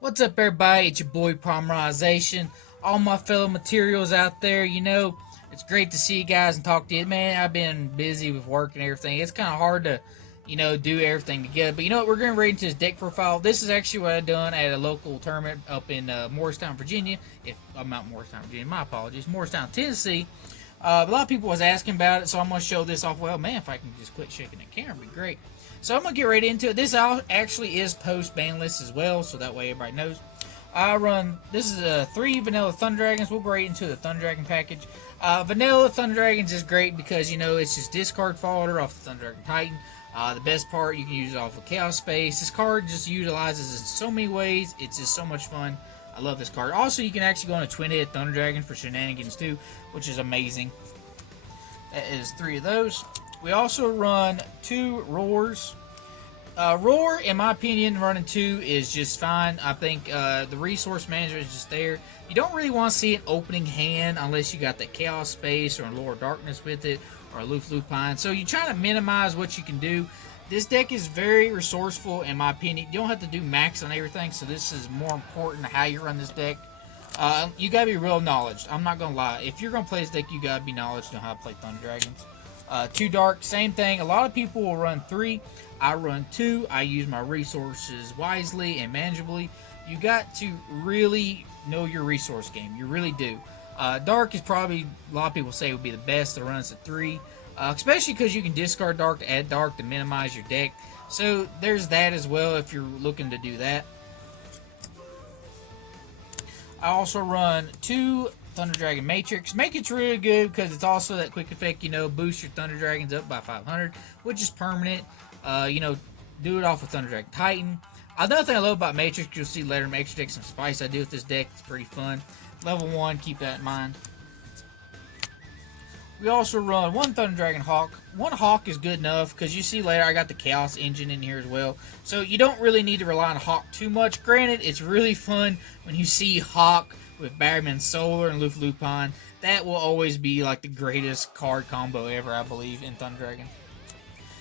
What's up, everybody? It's your boy Polymerization. All my fellow materials out there, it's great to see you guys and talk to you. Man, I've been busy with work and everything. It's kind of hard to, do everything together. But you know what? We're going to read into this deck profile. This is actually what I done at a local tournament up in Morristown, Virginia. If I'm not Morristown, Virginia, my apologies. Morristown, Tennessee. A lot of people was asking about it, so I'm going to show this off. Well, man, if I can just quit shaking the camera, it'd be great. So I'm going to get right into it. This actually is post Banlist as well, so that way everybody knows. This is 3 Vanilla Thunder Dragons. We'll go right into the Thunder Dragon package. Vanilla Thunder Dragons is great because, it's just discard fodder off the Thunder Dragon Titan. The best part, you can use it off of Chaos Space. This card just utilizes in so many ways. It's just so much fun. I love this card. Also, you can actually go on a twin-headed Thunder Dragon for shenanigans too, which is amazing. That is 3 of those. We also run 2 Roars. Roar, in my opinion, running 2 is just fine. I think the resource management is just there. You don't really want to see an opening hand unless you got that Chaos Space or a Lower Darkness with it, or a Lupine. So you're trying to minimize what you can do. This deck is very resourceful, in my opinion. You don't have to do max on everything, so this is more important how you run this deck. You gotta be real knowledge. I'm not gonna lie. If you're gonna play this deck, you gotta be knowledge to how to play Thunder Dragons. 2 Dark, same thing. A lot of people will run 3. I run 2. I use my resources wisely and manageably. You got to really know your resource game. You really do. Dark is probably, a lot of people say, would be the best that runs at 3. Especially because you can discard Dark to add Dark to minimize your deck. So there's that as well if you're looking to do that. I also run 2 Thunder Dragon Matrix. Matrix really good because it's also that quick effect, boost your Thunder Dragons up by 500, which is permanent. Do it off with Thunder Dragon Titan. Another thing I love about Matrix, you'll see later in Matrix deck some spice I do with this deck. It's pretty fun. Level 1, keep that in mind. We also run 1 Thunder Dragon Hawk. 1 Hawk is good enough because you see later I got the Chaos Engine in here as well. So you don't really need to rely on Hawk too much. Granted, it's really fun when you see Hawk with Barryman Solar and Lupine. That will always be like the greatest card combo ever, I believe, in Thunder Dragon.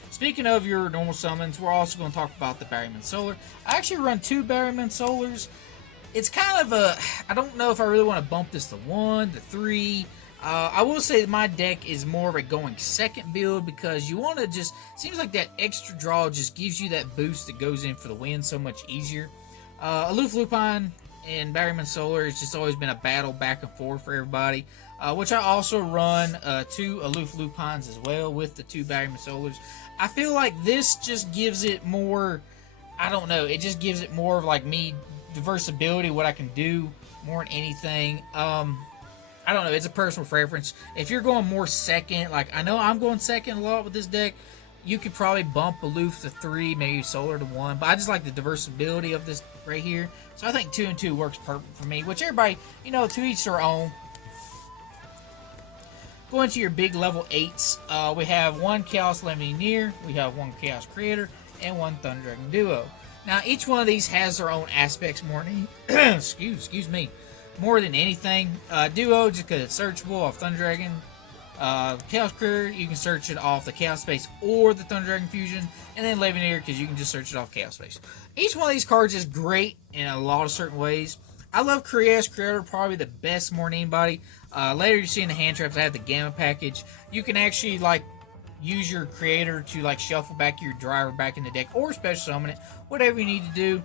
Speaking of your normal summons, we're also going to talk about the Barryman Solar. I actually run 2 Barryman Solars. It's kind of a, I don't know if I really want to bump this to 1, to 3. I will say that my deck is more of a going second build because you want to just, seems like that extra draw just gives you that boost that goes in for the win so much easier. Aloof Lupine and Barryman Solar has just always been a battle back and forth for everybody, which I also run 2 Aloof Lupines as well with the 2 Barryman Solars. I feel like this just gives it more, I don't know, it just gives it more of like me, diversibility, what I can do more than anything. I don't know, it's a personal preference. If you're going more second, like I know I'm going second a lot with this deck, you could probably bump Aloof to 3, maybe Solar to 1, but I just like the diversibility of this right here. So I think 2 and 2 works perfect for me, which everybody, to each their own. Going to your big level 8s, we have 1 Chaos Levineer, we have 1 Chaos Creator, and 1 Thunder Dragon Duo. Now, each one of these has their own aspects more than excuse me, more than anything. Duo, just because it's searchable off Thunder Dragon. Chaos Creator, you can search it off the Chaos Space or the Thunder Dragon Fusion. And then Levineer, because you can just search it off Chaos Space. Each one of these cards is great in a lot of certain ways. I love Chaos Creator, probably the best more than anybody. Later you see in the hand traps, I have the Gamma package. You can actually, use your Creator to, shuffle back your driver back in the deck or special summon it, whatever you need to do.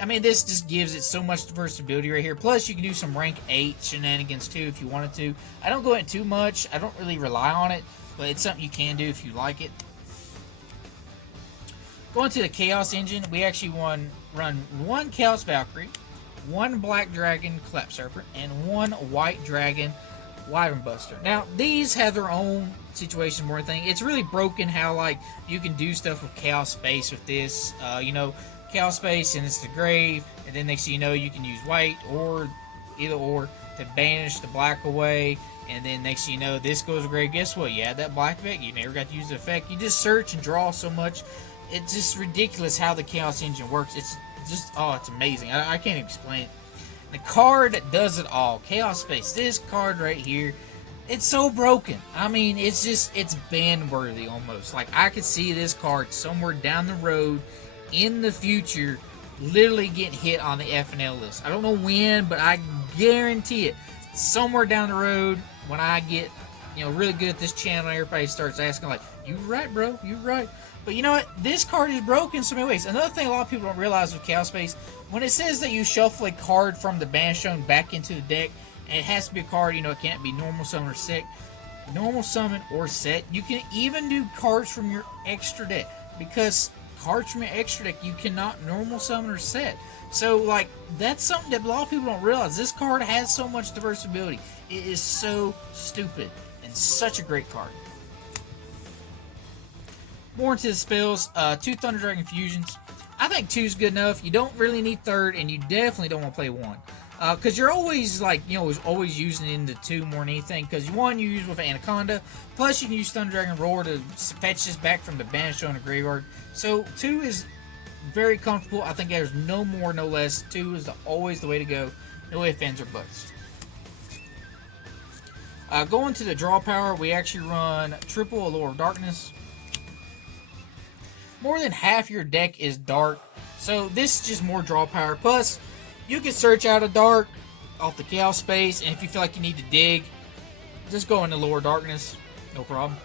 I mean, this just gives it so much versatility right here. Plus, you can do some rank 8 shenanigans, too, if you wanted to. I don't go in too much. I don't really rely on it, but it's something you can do if you like it. Going to the Chaos Engine, we actually run 1 Chaos Valkyrie, 1 Black Dragon Clap Serpent, and 1 White Dragon Wyvern Buster. Now, these have their own situation more than anything. It's really broken how, you can do stuff with Chaos Space with this. Chaos Space, and it's the grave, and then next thing you know, you can use white or either or to banish the black away, and then next thing you know, this goes to grave. Guess what? You add that black effect, you never got to use the effect. You just search and draw so much. It's just ridiculous how the Chaos Engine works. It's just, it's amazing. I can't even explain it. The card does it all. Chaos Space, this card right here, it's so broken. I mean, it's ban worthy almost. I could see this card somewhere down the road in the future literally getting hit on the FNL list. I don't know when, but I guarantee it. Somewhere down the road, when I get, really good at this channel, everybody starts asking like, "You right, bro? You right?" But you know what? This card is broken in so many ways. Another thing a lot of people don't realize with Chaos Space, when it says that you shuffle a card from the Banlist zone back into the deck, and it has to be a card, it can't be normal summon or set. Normal summon or set. You can even do cards from your extra deck, because cards from your extra deck you cannot normal summon or set. So like, that's something that a lot of people don't realize. This card has so much diversibility. It is so stupid and such a great card. More into the spells. 2 Thunder Dragon Fusions. I think 2 is good enough. You don't really need 3rd, and you definitely don't want to play 1. Because you're always, always using it into 2 more than anything. Because 1 you use with Anaconda. Plus, you can use Thunder Dragon Roar to fetch this back from the Banlist zone or graveyard. So, 2 is very comfortable. I think there's no more, no less. 2 is always the way to go. No ifs, ands, or buts. Going to the draw power, we actually run triple Allure of Darkness. More than half your deck is dark, so this is just more draw power. Plus, you can search out a dark off the Chaos Space, and if you feel like you need to dig, just go into Allure of Darkness. No problem.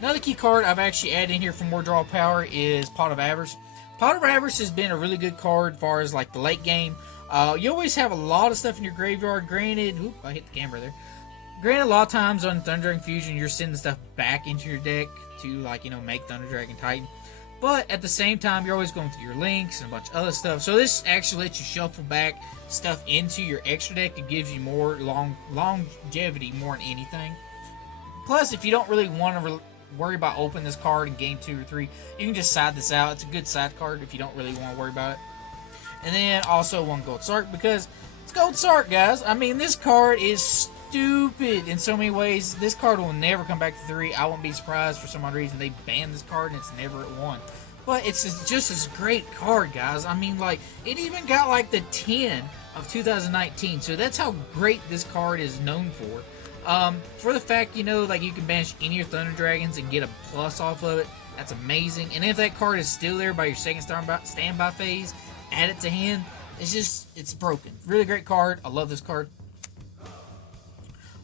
Another key card I've actually added in here for more draw power is Pot of Avarice. Pot of Avarice has been a really good card as far as like the late game. You always have a lot of stuff in your graveyard. Granted, I hit the camera there. Granted, a lot of times on Thunder Dragon Fusion, you're sending stuff back into your deck to, make Thunder Dragon Titan. But at the same time, you're always going through your links and a bunch of other stuff. So this actually lets you shuffle back stuff into your extra deck. It gives you more longevity more than anything. Plus, if you don't really want to worry about opening this card in game 2 or 3, you can just side this out. It's a good side card if you don't really want to worry about it. And then also 1 Gold Sark, because it's Gold Sark, guys. I mean, this card is stupid in so many ways. This card will never come back to 3. I won't be surprised for some odd reason they banned this card and it's never at 1. But it's just this great card, guys. I mean, it even got the 10 of 2019. So that's how great this card is known for. For the fact, you can banish any of your Thunder Dragons and get a plus off of it. That's amazing. And if that card is still there by your second standby phase, add it to hand. It's broken. Really great card. I love this card.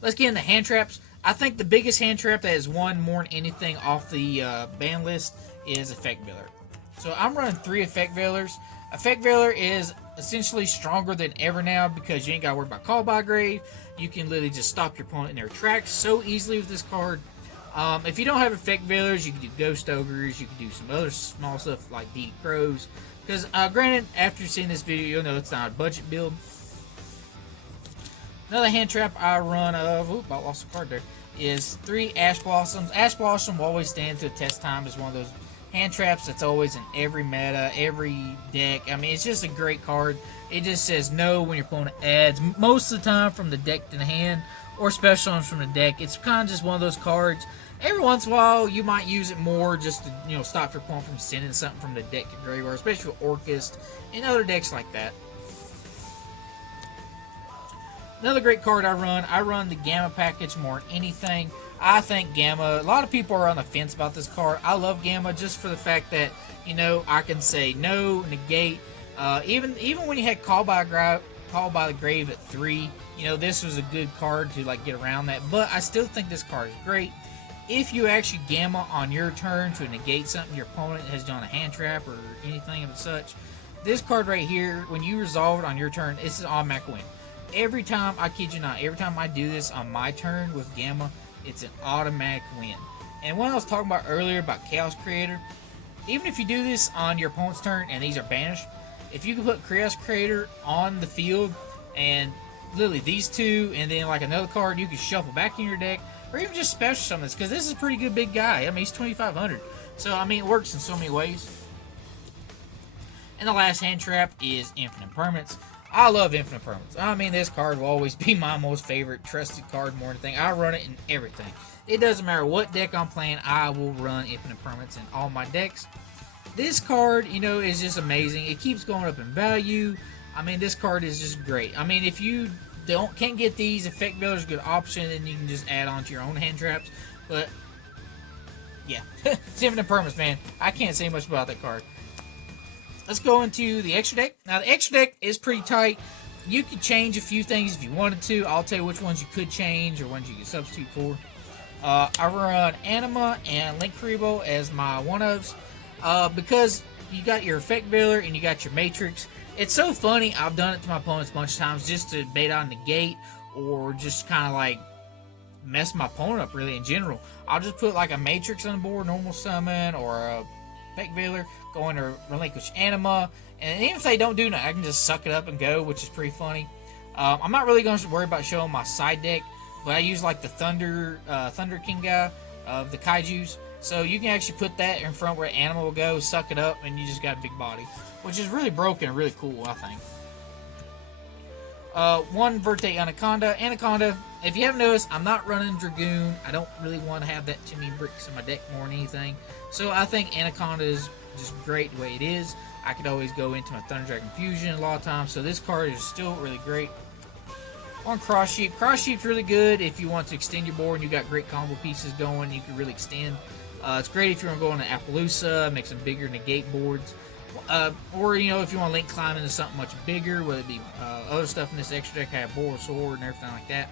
Let's get into hand traps. I think the biggest hand trap that has won more than anything off the ban list is Effect Veiler. So I'm running 3 Effect Veilers. Effect Veiler is essentially stronger than ever now because you ain't got to worry about Call by Grave. You can literally just stop your opponent in their tracks so easily with this card. If you don't have Effect Veilers, you can do Ghost Ogres. You can do some other small stuff like DD Crows. Because, granted, after seeing this video, you'll know it's not a budget build. Another hand trap I run of, I lost a card there, is 3 Ash Blossoms. Ash Blossom will always stand to the test time as one of those hand traps that's always in every meta, every deck. I mean, it's just a great card. It just says no when your opponent adds, most of the time from the deck to the hand, or special ones from the deck. It's kind of just one of those cards. Every once in a while, you might use it more just to, stop your opponent from sending something from the deck to graveyard, especially with Orchist and other decks like that. Another great card I run the Gamma package more than anything. I think Gamma, a lot of people are on the fence about this card. I love Gamma just for the fact that, I can say no, negate. Even when you had Call by the Grave at 3, this was a good card to get around that. But I still think this card is great. If you actually Gamma on your turn to negate something your opponent has done a hand trap or anything of such, this card right here, when you resolve it on your turn, this is automatic win. Every time, I kid you not, every time I do this on my turn with Gamma, it's an automatic win. And when I was talking about earlier about Chaos Creator, even if you do this on your opponent's turn and these are banished, if you can put Chaos Creator on the field and literally these 2 and then another card you can shuffle back in your deck, or even just special summon this, because this is a pretty good big guy. I mean, he's 2,500. So, I mean, it works in so many ways. And the last hand trap is Infinite Permanence. I love Infinite Permanence. I mean, this card will always be my most favorite trusted card more than anything. I run it in everything. It doesn't matter what deck I'm playing, I will run Infinite Permanence in all my decks. This card, is just amazing. It keeps going up in value. I mean, this card is just great. I mean, if you can't get these, Effect Veiler is a good option, and you can just add on to your own hand traps. But Yeah, it's infinite permanence, man. I can't say much about that card. Let's go into the extra deck. Now, the extra deck is pretty tight. You could change a few things if you wanted to. I'll tell you which ones you could change or ones you could substitute for. I run Anima and Link Kuriboh as my one-ofs because you got your Effect Veiler and you got your Matrix. It's so funny. I've done it to my opponents a bunch of times just to bait on negate or just kind of like mess my opponent up really in general. I'll just put like a Matrix on the board, normal summon, or a Effect Veiler, go into Relinquish Anima, and even if they don't do nothing, I can just suck it up and go, which is pretty funny. I'm not really going to worry about showing my side deck, but I use like the Thunder King guy of the Kaijus, so you can actually put that in front where Anima will go, suck it up, and you just got a big body, which is really broken and really cool, I think. One Verte Anaconda. Anaconda, if you haven't noticed, I'm not running Dragoon. I don't really want to have that too many bricks in my deck more than anything. So I think Anaconda is just great the way it is. I could always go into my Thunder Dragon Fusion a lot of times, so this card is still really great. On Cross Sheep. Cross Sheep's really good if you want to extend your board and you got great combo pieces going. You can really extend. It's great if you want to go into Appaloosa, make some bigger negate boards. Or, you know, if you want to link climb into something much bigger, whether it be other stuff in this extra deck, have Boral Sword and everything like that.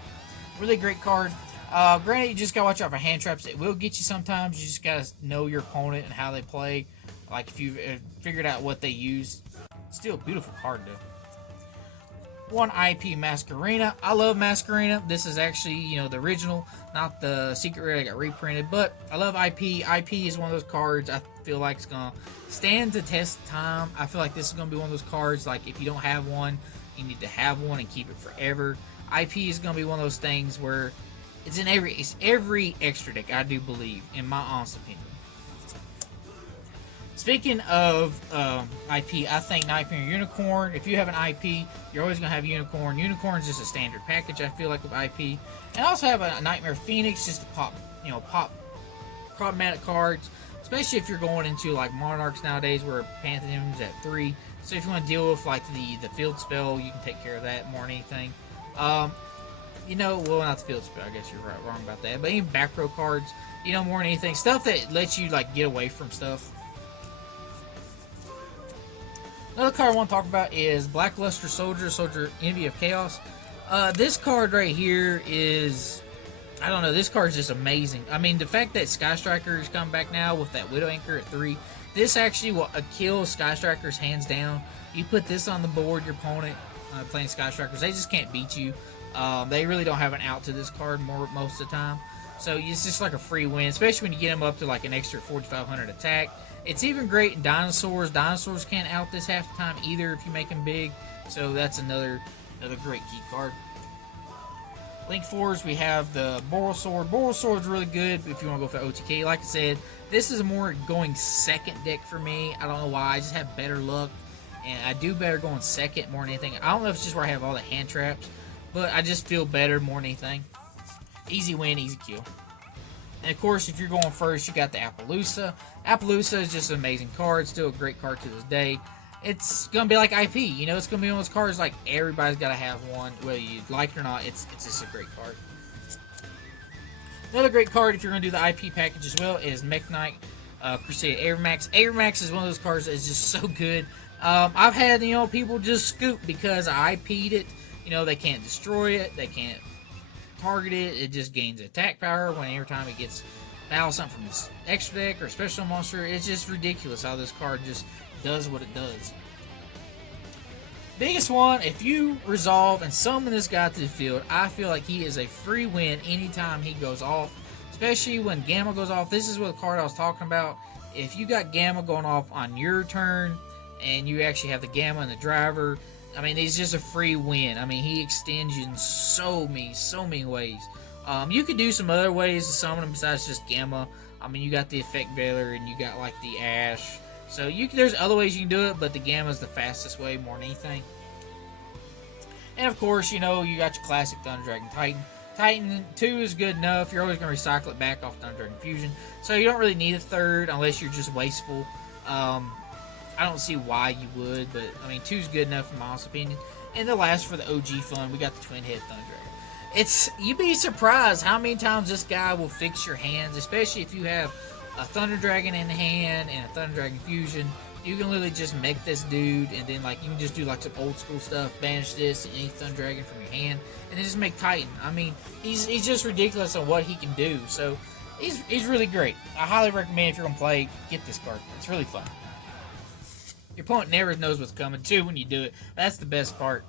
Really great card. Granted, you just got to watch out for hand traps. It will get you sometimes. You just got to know your opponent and how they play. Like, if you've figured out what they use, still a beautiful card, though. One IP Masquerena. I love Masquerena. This is actually, you know, the original, not the secret rare that got reprinted. But I love IP. IP is one of those cards I feel like it's going to stand the test of time. I feel like this is going to be one of those cards, like, if you don't have one, you need to have one and keep it forever. IP is going to be one of those things where it's in every extra deck, I do believe, in my honest opinion. Speaking of IP, I think Nightmare Unicorn. If you have an IP, you're always going to have Unicorn. Unicorn's just a standard package, I feel like, with IP. And I also have a Nightmare Phoenix just to pop problematic cards. Especially if you're going into like Monarchs nowadays where Pantheon's at 3. So if you want to deal with like the field spell, you can take care of that more than anything. You know, well, not the field spell, I guess you're wrong about that. But even back row cards, you know, more than anything. Stuff that lets you like get away from stuff. Another card I want to talk about is Blackluster Soldier, Envy of Chaos. This card right here is, I don't know, this card is just amazing. I mean, the fact that Sky Striker is coming back now with that Widow Anchor at 3, this actually will kill Sky Strikers hands down. You put this on the board, your opponent playing Sky Strikers, they just can't beat you. They really don't have an out to this card most of the time. So it's just like a free win, especially when you get them up to like an extra 4,500 attack. It's even great in Dinosaurs. Dinosaurs can't out this half the time either if you make them big. So that's another great key card. Link Forge, we have the Boral Sword. Boral Sword's really good if you want to go for OTK. Like I said, this is a more going second deck for me. I don't know why. I just have better luck. And I do better going second more than anything. I don't know if it's just where I have all the hand traps. But I just feel better more than anything. Easy win, easy kill. And of course, if you're going first, you got the Appaloosa. Appaloosa is just an amazing card. Still a great card to this day. It's going to be like IP. You know, it's going to be one of those cards like everybody's got to have one. Whether you like it or not, it's just a great card. Another great card, if you're going to do the IP package as well, is Mech Knight Crusade Avermax. Avermax is one of those cards that is just so good. I've had, you know, people just scoop because I IP'd it. You know, they can't destroy it. They can't target it. It just gains attack power when every time it gets battle something from this extra deck or special monster. It's just ridiculous how this card just does what it does. Biggest one, if you resolve and summon this guy to the field, I feel like he is a free win anytime he goes off. Especially when Gamma goes off. This is what the card I was talking about. If you got Gamma going off on your turn and you actually have the Gamma and the driver, I mean, he's just a free win. I mean, he extends you in so many ways. You could do some other ways to summon him besides just Gamma. I mean, you got the Effect Veiler and you got like the Ash. So there's other ways you can do it, but the Gamma is the fastest way more than anything. And of course, you know, you got your classic Thunder Dragon Titan. Titan 2 is good enough. You're always going to recycle it back off Thunder Dragon Fusion. So you don't really need a third unless you're just wasteful. I don't see why you would, but I mean, 2's good enough in my honest opinion. And the last for the OG fun, we got the Twin Head Thunder Dragon. You'd be surprised how many times this guy will fix your hands, especially if you have a Thunder Dragon in hand and a Thunder Dragon fusion, you can literally just make this dude, and then like you can just do like some old school stuff, banish this and any Thunder Dragon from your hand, and then just make Titan. I mean, he's just ridiculous on what he can do. So he's really great. I highly recommend if you're gonna play, get this card. It's really fun. Your opponent never knows what's coming too when you do it. That's the best part.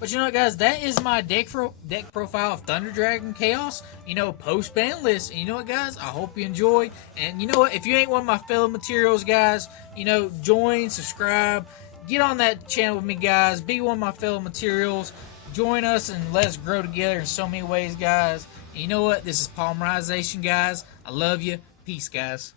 But you know what, guys? That is my deck profile of Thunder Dragon Chaos. You know, post ban list. And you know what, guys? I hope you enjoy. And you know what? If you ain't one of my fellow materials, guys, you know, join, subscribe, get on that channel with me, guys. Be one of my fellow materials. Join us and let's grow together in so many ways, guys. And you know what? This is Polymerization, guys. I love you. Peace, guys.